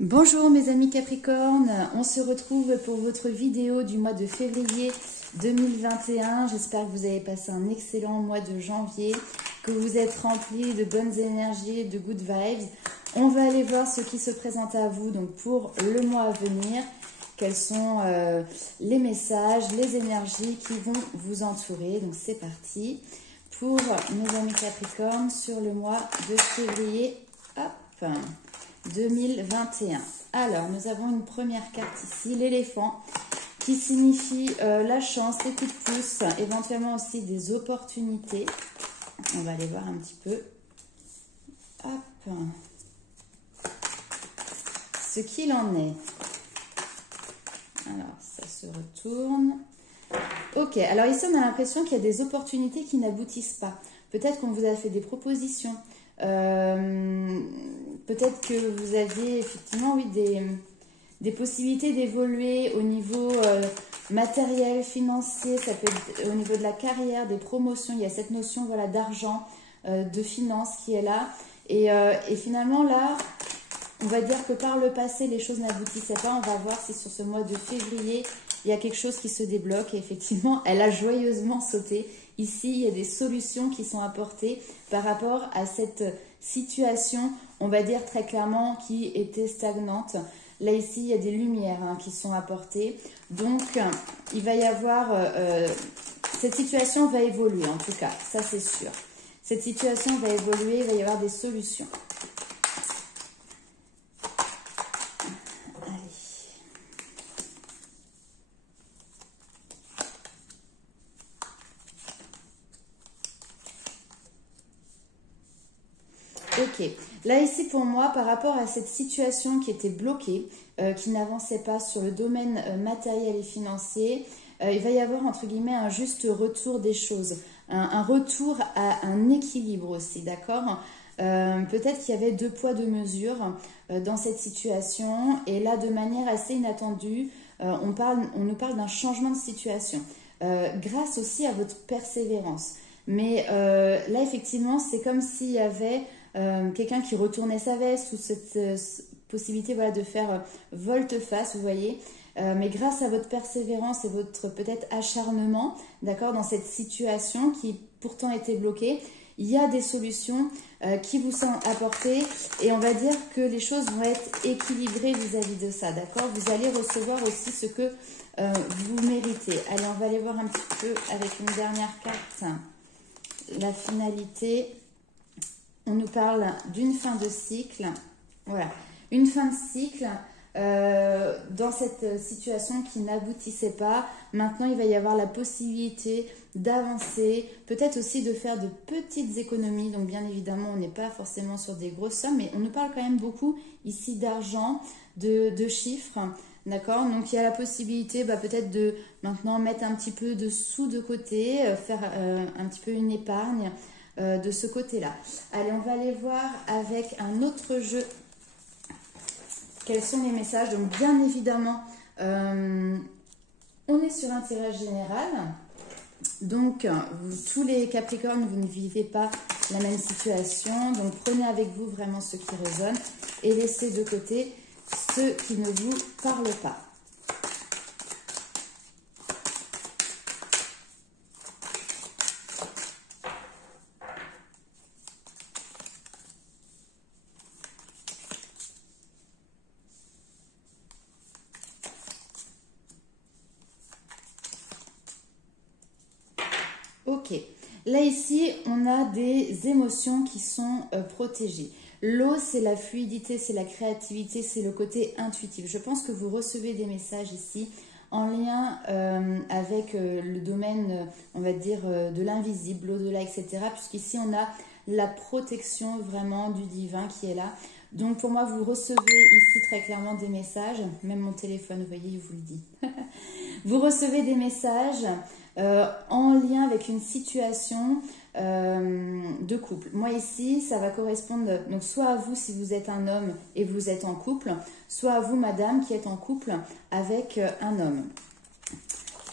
Bonjour mes amis Capricorne, on se retrouve pour votre vidéo du mois de février 2021. J'espère que vous avez passé un excellent mois de janvier, que vous êtes remplis de bonnes énergies, de good vibes. On va aller voir ce qui se présente à vous donc pour le mois à venir. Quels sont les messages, les énergies qui vont vous entourer. Donc c'est parti pour mes amis Capricorne sur le mois de février. Hop, 2021. Alors, nous avons une première carte ici, l'éléphant, qui signifie la chance, les coups de pouce, éventuellement aussi des opportunités. On va aller voir un petit peu. Hop. Ce qu'il en est. Alors, ça se retourne. Ok, alors ici, on a l'impression qu'il y a des opportunités qui n'aboutissent pas. Peut-être qu'on vous a fait des propositions. Peut-être que vous aviez effectivement des possibilités d'évoluer au niveau matériel, financier, ça peut être au niveau de la carrière, des promotions. Il y a cette notion voilà, d'argent, de finance qui est là. Et finalement là, on va dire que par le passé, les choses n'aboutissaient pas. On va voir si sur ce mois de février, il y a quelque chose qui se débloque. Et effectivement, elle a joyeusement sauté. Ici, il y a des solutions qui sont apportées par rapport à cette situation, on va dire très clairement, qui était stagnante. Là, ici, il y a des lumières qui sont apportées. Donc, il va y avoir... cette situation va évoluer, en tout cas. Ça, c'est sûr. Cette situation va évoluer, il va y avoir des solutions. Ok, là ici pour moi, par rapport à cette situation qui était bloquée, qui n'avançait pas sur le domaine matériel et financier, il va y avoir entre guillemets un juste retour des choses, un retour à un équilibre aussi, d'accord? Peut-être qu'il y avait deux poids, deux mesures dans cette situation, et là de manière assez inattendue, on nous parle d'un changement de situation, grâce aussi à votre persévérance. Mais là effectivement, c'est comme s'il y avait... quelqu'un qui retournait sa veste ou cette possibilité voilà, de faire volte-face, vous voyez. Mais grâce à votre persévérance et votre peut-être acharnement, d'accord, dans cette situation qui pourtant était bloquée, il y a des solutions qui vous sont apportées et on va dire que les choses vont être équilibrées vis-à-vis de ça, d'accord. Vous allez recevoir aussi ce que vous méritez. Allez, on va aller voir un petit peu avec une dernière carte, la finalité. On nous parle d'une fin de cycle. Voilà, une fin de cycle dans cette situation qui n'aboutissait pas. Maintenant, il va y avoir la possibilité d'avancer, peut-être aussi de faire de petites économies. Donc, bien évidemment, on n'est pas forcément sur des grosses sommes, mais on nous parle quand même beaucoup ici d'argent, de chiffres. D'accord, donc il y a la possibilité peut-être de maintenant mettre un petit peu de sous de côté, faire un petit peu une épargne. De ce côté-là. Allez, on va aller voir avec un autre jeu quels sont les messages. Donc, bien évidemment, on est sur un tirage général. Donc, tous les Capricornes, vous ne vivez pas la même situation. Donc, prenez avec vous vraiment ce qui résonne et laissez de côté ceux qui ne vous parlent pas. Ok, là ici, on a des émotions qui sont protégées. L'eau, c'est la fluidité, c'est la créativité, c'est le côté intuitif. Je pense que vous recevez des messages ici en lien avec le domaine, on va dire, de l'invisible, l'au-delà, etc. Puisqu'ici, on a la protection vraiment du divin qui est là. Donc pour moi, vous recevez ici très clairement des messages. Même mon téléphone, vous voyez, il vous le dit. Vous recevez des messages en lien avec une situation de couple. Moi ici, ça va correspondre donc soit à vous si vous êtes un homme et vous êtes en couple, soit à vous madame qui êtes en couple avec un homme.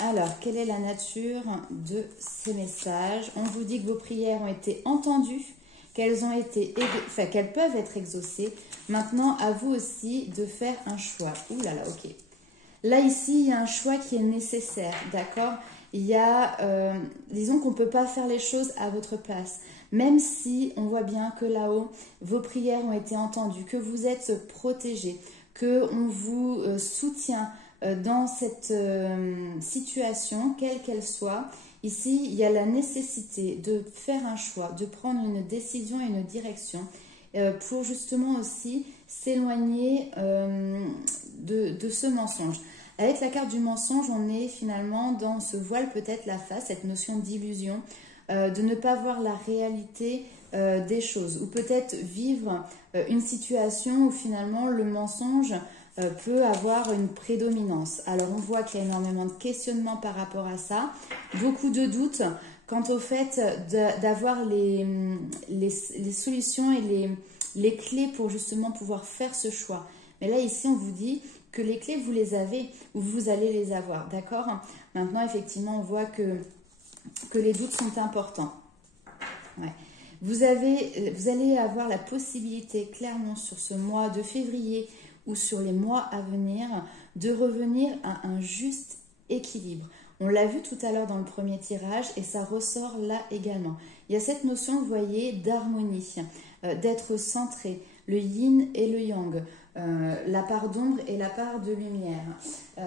Alors, quelle est la nature de ces messages? On vous dit que vos prières ont été entendues, qu'elles ont été, enfin, qu'elles peuvent être exaucées. Maintenant, à vous aussi de faire un choix. Ouh là là, ok. Là, ici, il y a un choix qui est nécessaire, d'accord? Il y a, disons qu'on ne peut pas faire les choses à votre place. Même si on voit bien que là-haut, vos prières ont été entendues, que vous êtes protégés, qu'on vous soutient dans cette situation, quelle qu'elle soit. Ici, il y a la nécessité de faire un choix, de prendre une décision et une direction pour justement aussi s'éloigner de ce mensonge. Avec la carte du mensonge, on est finalement dans ce voile peut-être la face, cette notion d'illusion, de ne pas voir la réalité des choses, ou peut-être vivre une situation où finalement le mensonge peut avoir une prédominance. Alors on voit qu'il y a énormément de questionnements par rapport à ça, beaucoup de doutes quant au fait d'avoir les solutions et les clés pour justement pouvoir faire ce choix. Mais là ici on vous dit que les clés vous les avez ou vous allez les avoir, d'accord? Maintenant effectivement on voit que les doutes sont importants. Ouais. Vous allez avoir la possibilité clairement sur ce mois de février ou sur les mois à venir de revenir à un juste équilibre. On l'a vu tout à l'heure dans le premier tirage et ça ressort là également. Il y a cette notion, vous voyez, d'harmonie, d'être centré, le yin et le yang, la part d'ombre et la part de lumière.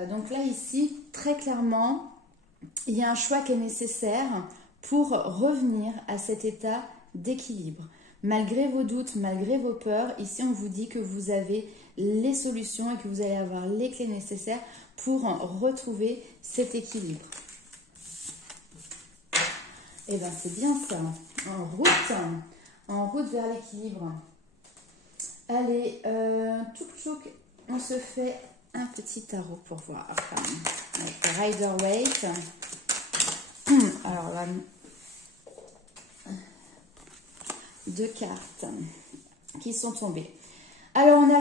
Donc là ici, très clairement, il y a un choix qui est nécessaire pour revenir à cet état d'équilibre. Malgré vos doutes, malgré vos peurs, ici on vous dit que vous avez les solutions et que vous allez avoir les clés nécessaires pour retrouver cet équilibre. Et bien c'est bien ça, en route vers l'équilibre. Allez, tchouk tchouk, on se fait un petit tarot pour voir. Avec Rider-Waite. Alors là, deux cartes qui sont tombées. Alors on a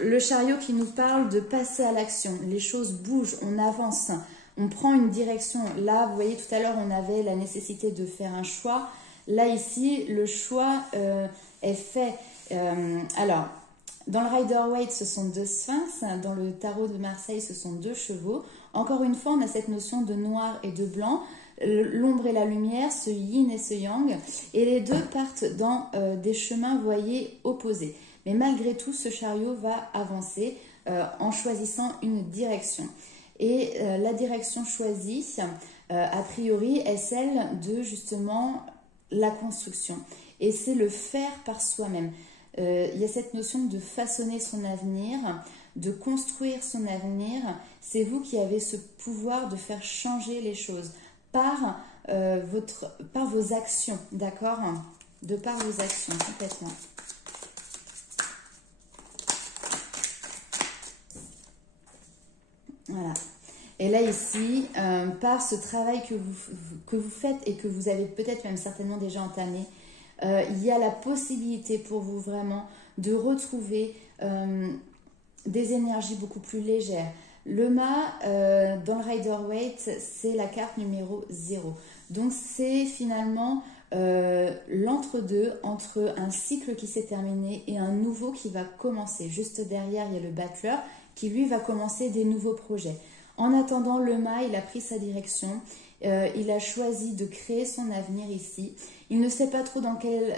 le chariot qui nous parle de passer à l'action. Les choses bougent, on avance, on prend une direction. Là, vous voyez, tout à l'heure, on avait la nécessité de faire un choix. Là, ici, le choix est fait. Alors, dans le Rider-Waite, ce sont deux sphinx. Dans le tarot de Marseille, ce sont deux chevaux. Encore une fois, on a cette notion de noir et de blanc. L'ombre et la lumière, ce yin et ce yang. Et les deux partent dans des chemins, vous voyez, opposés. Mais malgré tout, ce chariot va avancer en choisissant une direction. Et la direction choisie, a priori, est celle de justement la construction. Et c'est le faire par soi-même. Il y a cette notion de façonner son avenir, de construire son avenir. C'est vous qui avez ce pouvoir de faire changer les choses par vos actions, d'accord? De par vos actions, complètement. Voilà. Et là ici, par ce travail que vous faites et que vous avez peut-être même certainement déjà entamé, il y a la possibilité pour vous vraiment de retrouver des énergies beaucoup plus légères. Le mât, dans le Rider-Waite, c'est la carte numéro 0. Donc c'est finalement l'entre-deux entre un cycle qui s'est terminé et un nouveau qui va commencer. Juste derrière, il y a le battleur qui lui va commencer des nouveaux projets. En attendant, le mât, il a pris sa direction. Il a choisi de créer son avenir ici. Il ne sait pas trop dans quelle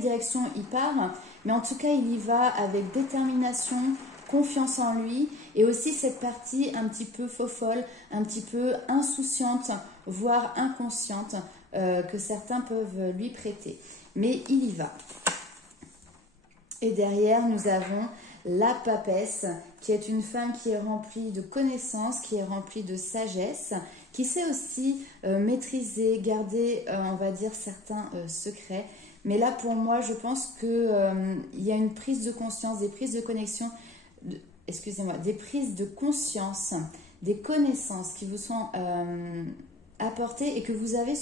direction il part, mais en tout cas, il y va avec détermination, confiance en lui, et aussi cette partie un petit peu faux-folle, un petit peu insouciante, voire inconsciente, que certains peuvent lui prêter. Mais il y va. Et derrière, nous avons la papesse, qui est une femme qui est remplie de connaissances, qui est remplie de sagesse, qui sait aussi maîtriser, garder, on va dire, certains secrets. Mais là, pour moi, je pense qu'il y a une prise de conscience, des prises de connexion, excusez-moi, des prises de conscience, des connaissances qui vous sont apportées et que vous avez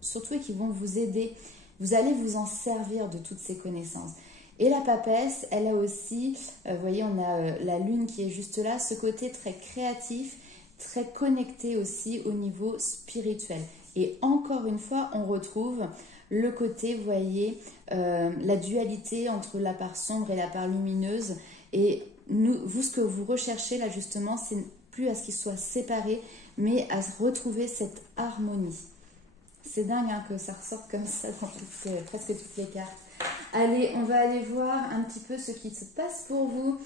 surtout et qui vont vous aider. Vous allez vous en servir de toutes ces connaissances. Et la papesse, elle a aussi, vous voyez, on a la lune qui est juste là, ce côté très créatif, très connecté aussi au niveau spirituel. Et encore une fois, on retrouve le côté, vous voyez, la dualité entre la part sombre et la part lumineuse. Et vous, ce que vous recherchez là justement, c'est plus à ce qu'ils soient séparés, mais à retrouver cette harmonie. C'est dingue hein, que ça ressorte comme ça dans presque toutes les cartes. Allez, on va aller voir un petit peu ce qui se passe pour vous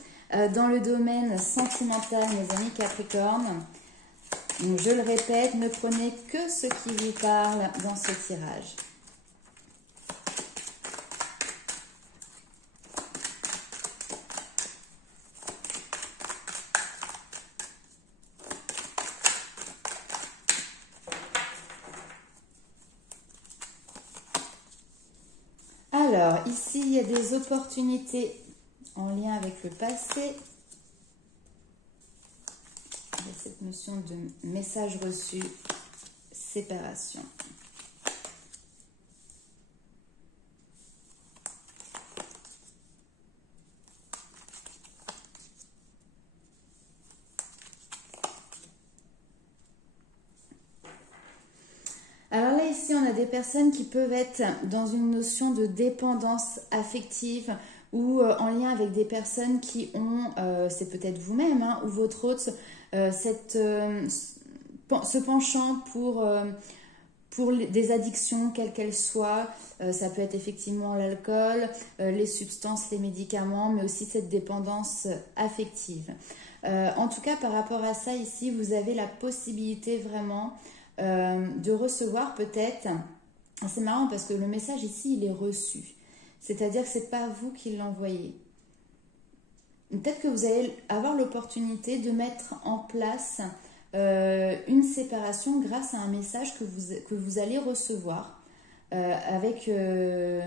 dans le domaine sentimental, mes amis Capricorne. Donc, je le répète, ne prenez que ce qui vous parle dans ce tirage. Alors, ici, il y a des opportunités en lien avec le passé. Il y a cette notion de message reçu, séparation. Alors là, ici, on a des personnes qui peuvent être dans une notion de dépendance affective ou en lien avec des personnes qui ont, c'est peut-être vous-même hein, ou votre autre, ce penchant pour des addictions, quelles qu'elles soient. Ça peut être effectivement l'alcool, les substances, les médicaments, mais aussi cette dépendance affective. En tout cas, par rapport à ça, ici, vous avez la possibilité vraiment de recevoir peut-être, c'est marrant parce que le message ici il est reçu, c'est-à-dire que c'est pas vous qui l'envoyez. Peut-être que vous allez avoir l'opportunité de mettre en place une séparation grâce à un message que vous allez recevoir avec une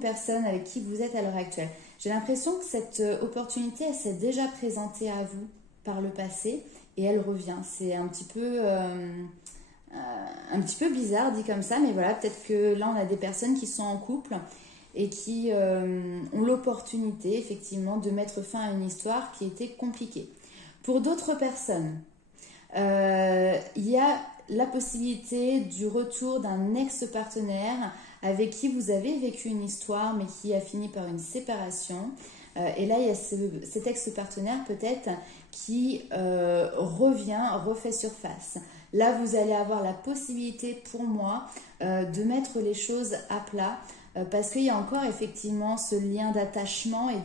personne avec qui vous êtes à l'heure actuelle. J'ai l'impression que cette opportunité elle s'est déjà présentée à vous par le passé et elle revient. C'est un petit peu bizarre dit comme ça, mais voilà, peut-être que là on a des personnes qui sont en couple et qui ont l'opportunité effectivement de mettre fin à une histoire qui était compliquée. Pour d'autres personnes, il y a la possibilité du retour d'un ex-partenaire avec qui vous avez vécu une histoire mais qui a fini par une séparation. Et là, il y a cet ex-partenaire peut-être qui refait surface. Là, vous allez avoir la possibilité pour moi de mettre les choses à plat parce qu'il y a encore effectivement ce lien d'attachement et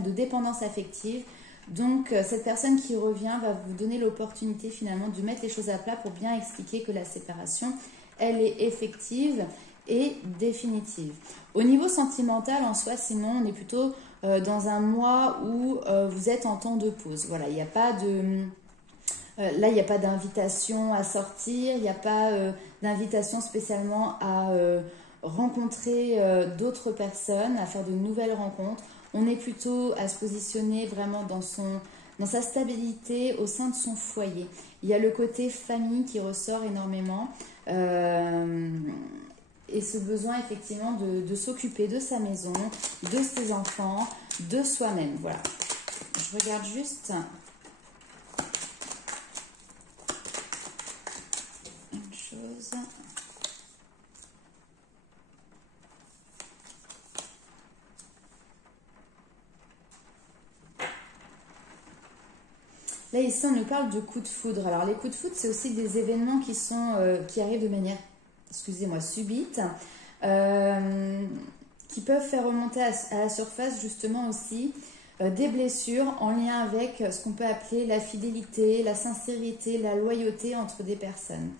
de dépendance affective. Donc, cette personne qui revient va vous donner l'opportunité finalement de mettre les choses à plat pour bien expliquer que la séparation, elle est effective et définitive. Au niveau sentimental, en soi, sinon, on est plutôt dans un mois où vous êtes en temps de pause. Voilà, il n'y a pas de... là, il n'y a pas d'invitation à sortir, il n'y a pas d'invitation spécialement à rencontrer d'autres personnes, à faire de nouvelles rencontres. On est plutôt à se positionner vraiment dans sa stabilité au sein de son foyer. Il y a le côté famille qui ressort énormément et ce besoin effectivement de s'occuper de sa maison, de ses enfants, de soi-même. Voilà. Je regarde juste une chose. Là, ici, on nous parle de coups de foudre. Alors, les coups de foudre, c'est aussi des événements qui arrivent de manière, excusez-moi, subite, qui peuvent faire remonter à la surface, justement, aussi des blessures en lien avec ce qu'on peut appeler la fidélité, la sincérité, la loyauté entre des personnes.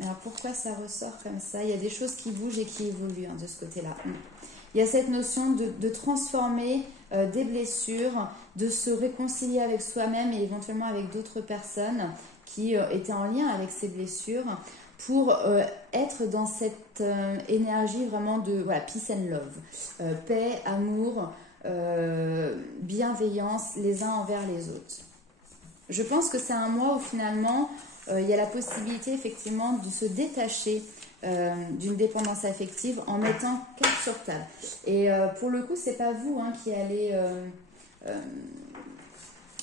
Alors, pourquoi ça ressort comme ça? Il y a des choses qui bougent et qui évoluent hein, de ce côté-là. Il y a cette notion de transformer des blessures, de se réconcilier avec soi-même et éventuellement avec d'autres personnes qui étaient en lien avec ces blessures pour être dans cette énergie vraiment de voilà, peace and love, paix, amour, bienveillance les uns envers les autres. Je pense que c'est un mois où finalement il y a la possibilité effectivement de se détacher d'une dépendance affective en mettant carte sur table. Et pour le coup, c'est pas vous hein, qui allez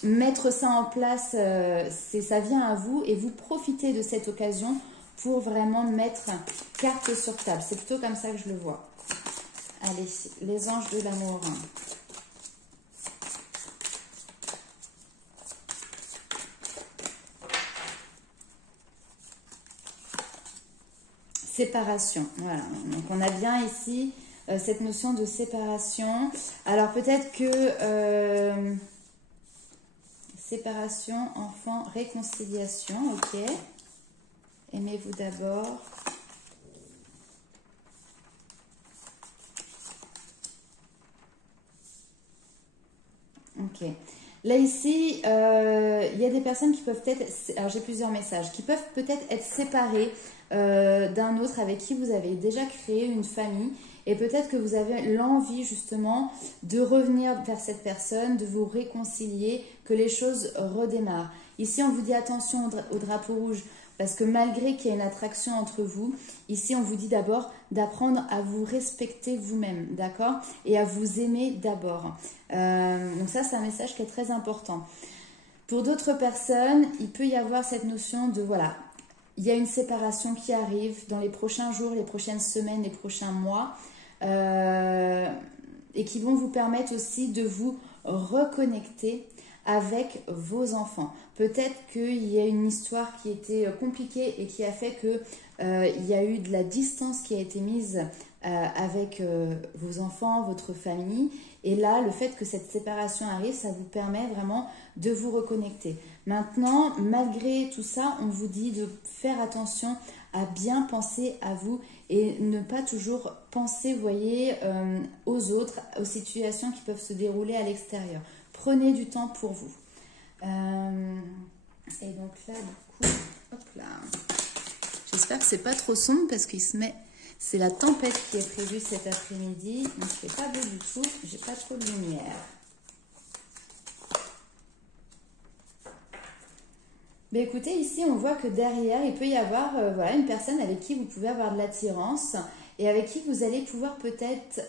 mettre ça en place, ça vient à vous et vous profitez de cette occasion pour vraiment mettre carte sur table. C'est plutôt comme ça que je le vois. Allez, les anges de l'amour. Séparation, voilà. Donc on a bien ici cette notion de séparation. Alors peut-être que séparation, enfant, réconciliation, ok. Aimez-vous d'abord. Ok. Là ici, il y a des personnes qui peuvent être, alors j'ai plusieurs messages, qui peuvent peut-être être séparées d'un autre avec qui vous avez déjà créé une famille et peut-être que vous avez l'envie justement de revenir vers cette personne, de vous réconcilier, que les choses redémarrent. Ici, on vous dit attention au drapeau rouge parce que malgré qu'il y ait une attraction entre vous, ici, on vous dit d'abord d'apprendre à vous respecter vous-même, d'accord? Et à vous aimer d'abord. Donc ça, c'est un message qui est très important. Pour d'autres personnes, il peut y avoir cette notion de, voilà, il y a une séparation qui arrive dans les prochains jours, les prochaines semaines, les prochains mois, et qui vont vous permettre aussi de vous reconnecter avec vos enfants. Peut-être qu'il y a une histoire qui était compliquée et qui a fait que il y a eu de la distance qui a été mise avec vos enfants, votre famille. Et là, le fait que cette séparation arrive, ça vous permet vraiment de vous reconnecter. Maintenant, malgré tout ça, on vous dit de faire attention à bien penser à vous et ne pas toujours penser, vous voyez, aux autres, aux situations qui peuvent se dérouler à l'extérieur. Prenez du temps pour vous. Et donc là, du coup, hop là. J'espère que c'est pas trop sombre parce qu'il se met... C'est la tempête qui est prévue cet après-midi. Donc, il fait pas beau du tout. J'ai pas trop de lumière. Mais écoutez, ici, on voit que derrière, il peut y avoir voilà, une personne avec qui vous pouvez avoir de l'attirance et avec qui vous allez pouvoir peut-être,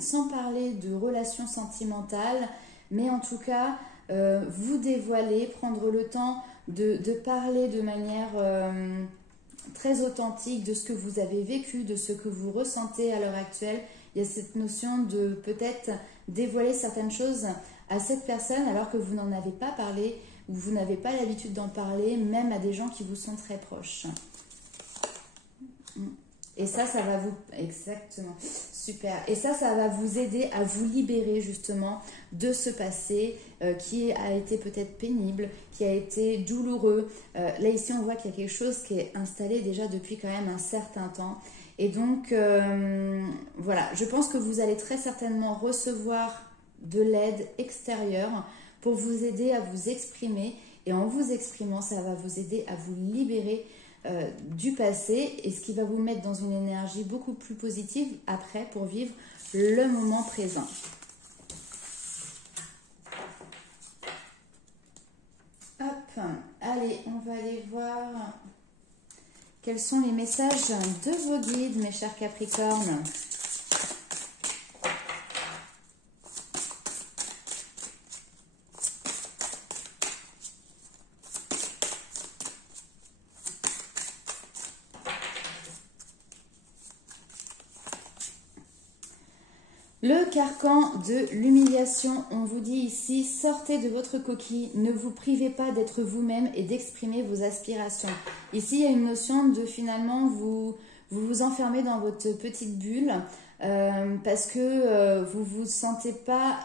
sans parler de relations sentimentales, mais en tout cas, vous dévoiler, prendre le temps de parler de manière très authentique de ce que vous avez vécu, de ce que vous ressentez à l'heure actuelle. Il y a cette notion de peut-être dévoiler certaines choses à cette personne alors que vous n'en avez pas parlé ou vous n'avez pas l'habitude d'en parler, même à des gens qui vous sont très proches. Et ça va vous... Exactement. Super. Et ça va vous aider à vous libérer justement de ce passé qui a été peut-être pénible, qui a été douloureux. Là, ici, on voit qu'il y a quelque chose qui est installé déjà depuis quand même un certain temps. Et donc, voilà, je pense que vous allez très certainement recevoir de l'aide extérieure pour vous aider à vous exprimer. Et en vous exprimant, ça va vous aider à vous libérer du passé et ce qui va vous mettre dans une énergie beaucoup plus positive après pour vivre le moment présent. Hop, allez, on va aller voir quels sont les messages de vos guides, mes chers Capricornes. Le carcan de l'humiliation, on vous dit ici, sortez de votre coquille, ne vous privez pas d'être vous-même et d'exprimer vos aspirations. Ici, il y a une notion de finalement vous enfermez dans votre petite bulle parce que vous ne vous sentez pas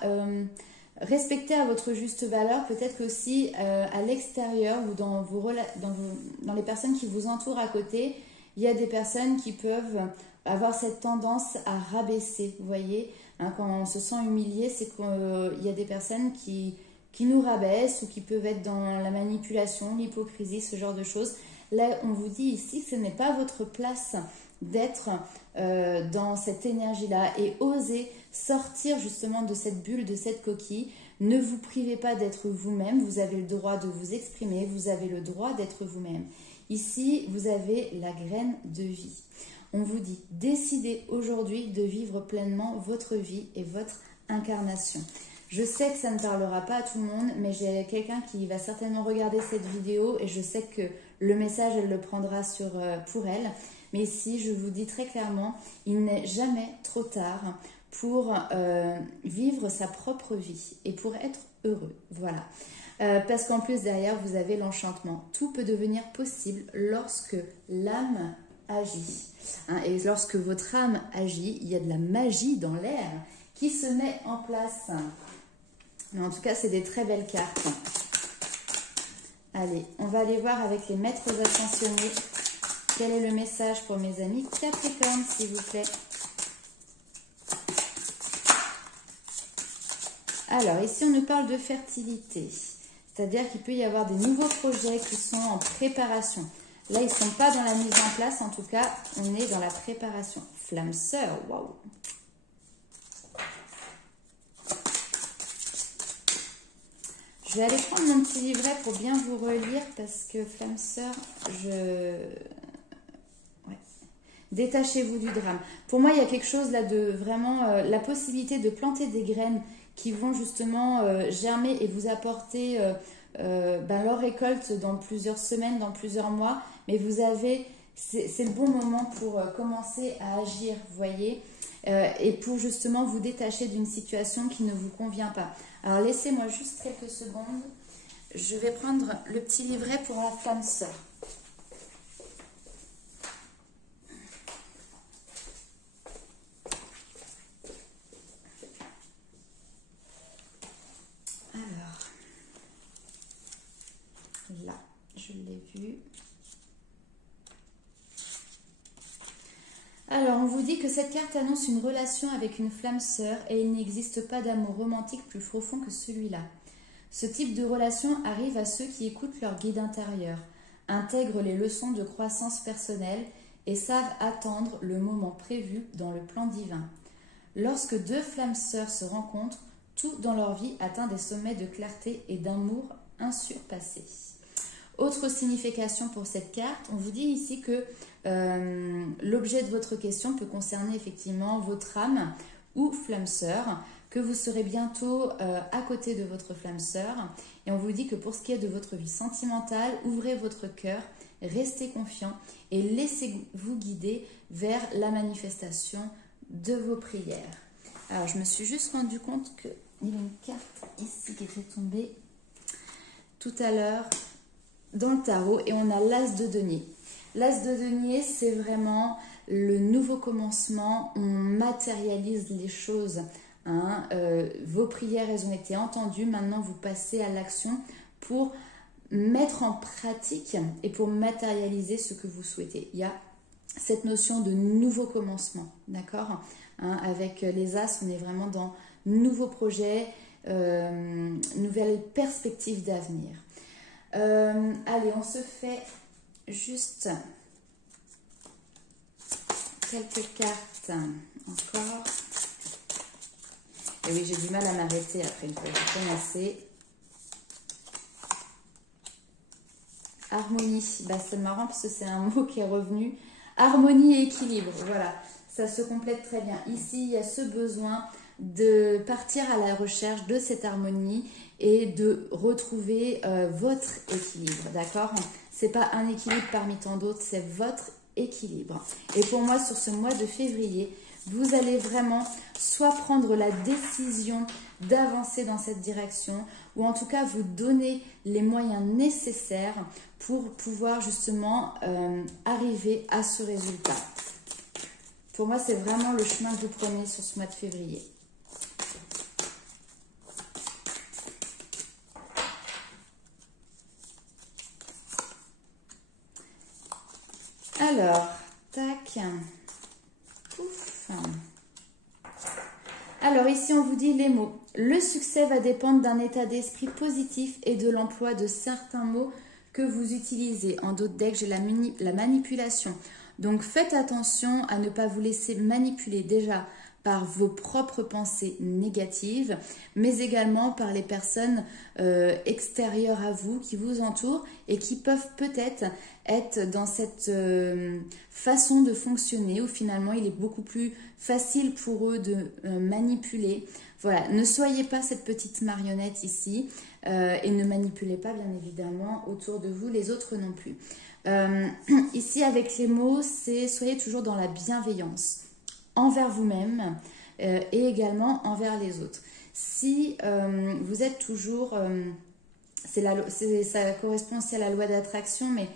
respecté à votre juste valeur. Peut-être qu'aussi à l'extérieur ou dans les personnes qui vous entourent à côté, il y a des personnes qui peuvent avoir cette tendance à rabaisser, vous voyez. Quand on se sent humilié, c'est qu'il y a des personnes qui nous rabaissent ou qui peuvent être dans la manipulation, l'hypocrisie, ce genre de choses. Là, on vous dit ici que ce n'est pas votre place d'être dans cette énergie-là et osez sortir justement de cette bulle, de cette coquille. Ne vous privez pas d'être vous-même, vous avez le droit de vous exprimer, vous avez le droit d'être vous-même. Ici, vous avez la graine de vie. On vous dit, décidez aujourd'hui de vivre pleinement votre vie et votre incarnation. Je sais que ça ne parlera pas à tout le monde, mais j'ai quelqu'un qui va certainement regarder cette vidéo et je sais que le message, elle le prendra pour elle. Mais ici, je vous dis très clairement, il n'est jamais trop tard pour vivre sa propre vie et pour être heureux. Voilà. Parce qu'en plus, derrière, vous avez l'enchantement. Tout peut devenir possible lorsque l'âme agit. Hein, et lorsque votre âme agit, il y a de la magie dans l'air qui se met en place. Mais en tout cas, c'est des très belles cartes. Allez, on va aller voir avec les maîtres ascensionnés. Quel est le message pour mes amis Capricorne, s'il vous plaît? Alors, ici, on nous parle de fertilité. C'est-à-dire qu'il peut y avoir des nouveaux projets qui sont en préparation. Là, ils ne sont pas dans la mise en place. En tout cas, on est dans la préparation. Flamme sœur, waouh! Je vais aller prendre mon petit livret pour bien vous relire parce que flamme sœur, ouais. Détachez-vous du drame. Pour moi, il y a quelque chose là de vraiment la possibilité de planter des graines qui vont justement germer et vous apporter leur récolte dans plusieurs semaines, dans plusieurs mois. Mais vous avez, c'est le bon moment pour commencer à agir, vous voyez, et pour justement vous détacher d'une situation qui ne vous convient pas. Alors laissez-moi juste quelques secondes. Je vais prendre le petit livret pour la flamme sœur. Alors, là, je l'ai vu. Alors, on vous dit que cette carte annonce une relation avec une flamme sœur et il n'existe pas d'amour romantique plus profond que celui-là. Ce type de relation arrive à ceux qui écoutent leur guide intérieur, intègrent les leçons de croissance personnelle et savent attendre le moment prévu dans le plan divin. Lorsque deux flammes sœurs se rencontrent, tout dans leur vie atteint des sommets de clarté et d'amour insurpassés. Autre signification pour cette carte, on vous dit ici que l'objet de votre question peut concerner effectivement votre âme ou flamme sœur, que vous serez bientôt à côté de votre flamme sœur. Et on vous dit que pour ce qui est de votre vie sentimentale, ouvrez votre cœur, restez confiant et laissez-vous guider vers la manifestation de vos prières. Alors, je me suis juste rendu compte qu'il y a une carte ici qui était tombée tout à l'heure dans le tarot et on a l'as de denier. L'as de denier, c'est vraiment le nouveau commencement. On matérialise les choses. Hein. Vos prières, elles ont été entendues. Maintenant, vous passez à l'action pour mettre en pratique et pour matérialiser ce que vous souhaitez. Il y a cette notion de nouveau commencement, d'accord, hein, avec les As, on est vraiment dans nouveaux projets, nouvelles perspectives d'avenir. Allez, on se fait juste quelques cartes encore. Et oui, j'ai du mal à m'arrêter après une fois que j'ai commencé. Harmonie, bah, c'est marrant parce que c'est un mot qui est revenu. Harmonie et équilibre, voilà, ça se complète très bien. Ici, il y a ce besoin de partir à la recherche de cette harmonie et de retrouver votre équilibre, d'accord? C'est pas un équilibre parmi tant d'autres, c'est votre équilibre. Et pour moi, sur ce mois de février, vous allez vraiment soit prendre la décision d'avancer dans cette direction, ou en tout cas vous donner les moyens nécessaires pour pouvoir justement arriver à ce résultat. Pour moi, c'est vraiment le chemin que vous prenez sur ce mois de février. Alors, tac, pouf. Alors ici, on vous dit les mots. Le succès va dépendre d'un état d'esprit positif et de l'emploi de certains mots que vous utilisez. En d'autres decks, j'ai la manipulation. Donc, faites attention à ne pas vous laisser manipuler déjà par vos propres pensées négatives, mais également par les personnes extérieures à vous, qui vous entourent et qui peuvent peut-être être dans cette façon de fonctionner où finalement il est beaucoup plus facile pour eux de manipuler. Voilà, ne soyez pas cette petite marionnette ici et ne manipulez pas bien évidemment autour de vous les autres non plus. Ici, avec les mots, c'est soyez toujours dans la bienveillance envers vous-même et également envers les autres. Si vous êtes toujours, ça correspond aussi à la loi d'attraction, mais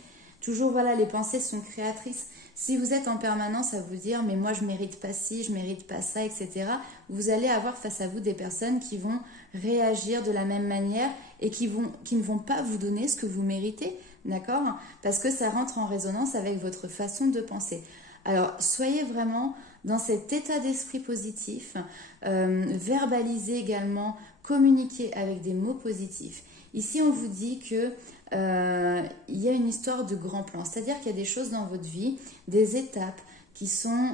toujours, voilà, les pensées sont créatrices. Si vous êtes en permanence à vous dire, mais moi je mérite pas ci, je mérite pas ça, etc., vous allez avoir face à vous des personnes qui vont réagir de la même manière et qui ne vont pas vous donner ce que vous méritez, d'accord? Parce que ça rentre en résonance avec votre façon de penser. Alors, soyez vraiment dans cet état d'esprit positif, verbalisez également, communiquez avec des mots positifs. Ici, on vous dit que il y a une histoire de grand plan, c'est-à-dire qu'il y a des choses dans votre vie, des étapes qui sont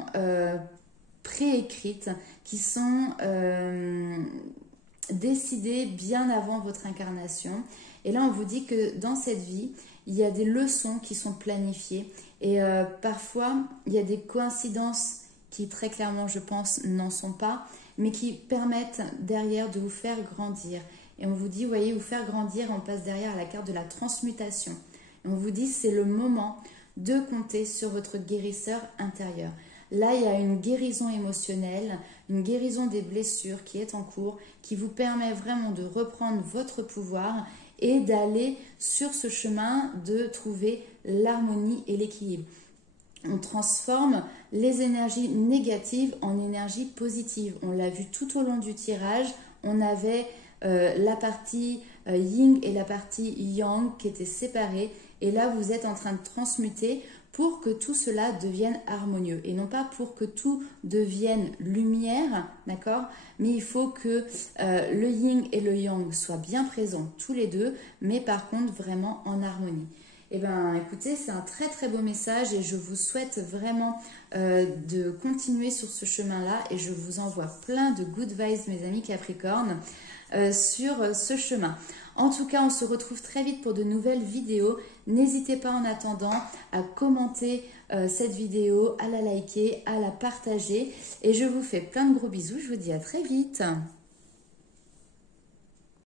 préécrites, qui sont décidées bien avant votre incarnation. Et là, on vous dit que dans cette vie, il y a des leçons qui sont planifiées et parfois, il y a des coïncidences qui très clairement, je pense, n'en sont pas, mais qui permettent derrière de vous faire grandir. Et on vous dit, vous voyez, vous faire grandir, on passe derrière à la carte de la transmutation. Et on vous dit, c'est le moment de compter sur votre guérisseur intérieur. Là, il y a une guérison émotionnelle, une guérison des blessures qui est en cours, qui vous permet vraiment de reprendre votre pouvoir et d'aller sur ce chemin de trouver l'harmonie et l'équilibre. On transforme les énergies négatives en énergies positives. On l'a vu tout au long du tirage, on avait la partie yin et la partie yang qui étaient séparées. Et là, vous êtes en train de transmuter pour que tout cela devienne harmonieux. Et non pas pour que tout devienne lumière, d'accord? Mais il faut que le yin et le yang soient bien présents tous les deux, mais par contre vraiment en harmonie. Eh bien, écoutez, c'est un très très beau message et je vous souhaite vraiment de continuer sur ce chemin-là et je vous envoie plein de good vibes, mes amis Capricorne, sur ce chemin. En tout cas, on se retrouve très vite pour de nouvelles vidéos. N'hésitez pas en attendant à commenter cette vidéo, à la liker, à la partager et je vous fais plein de gros bisous. Je vous dis à très vite.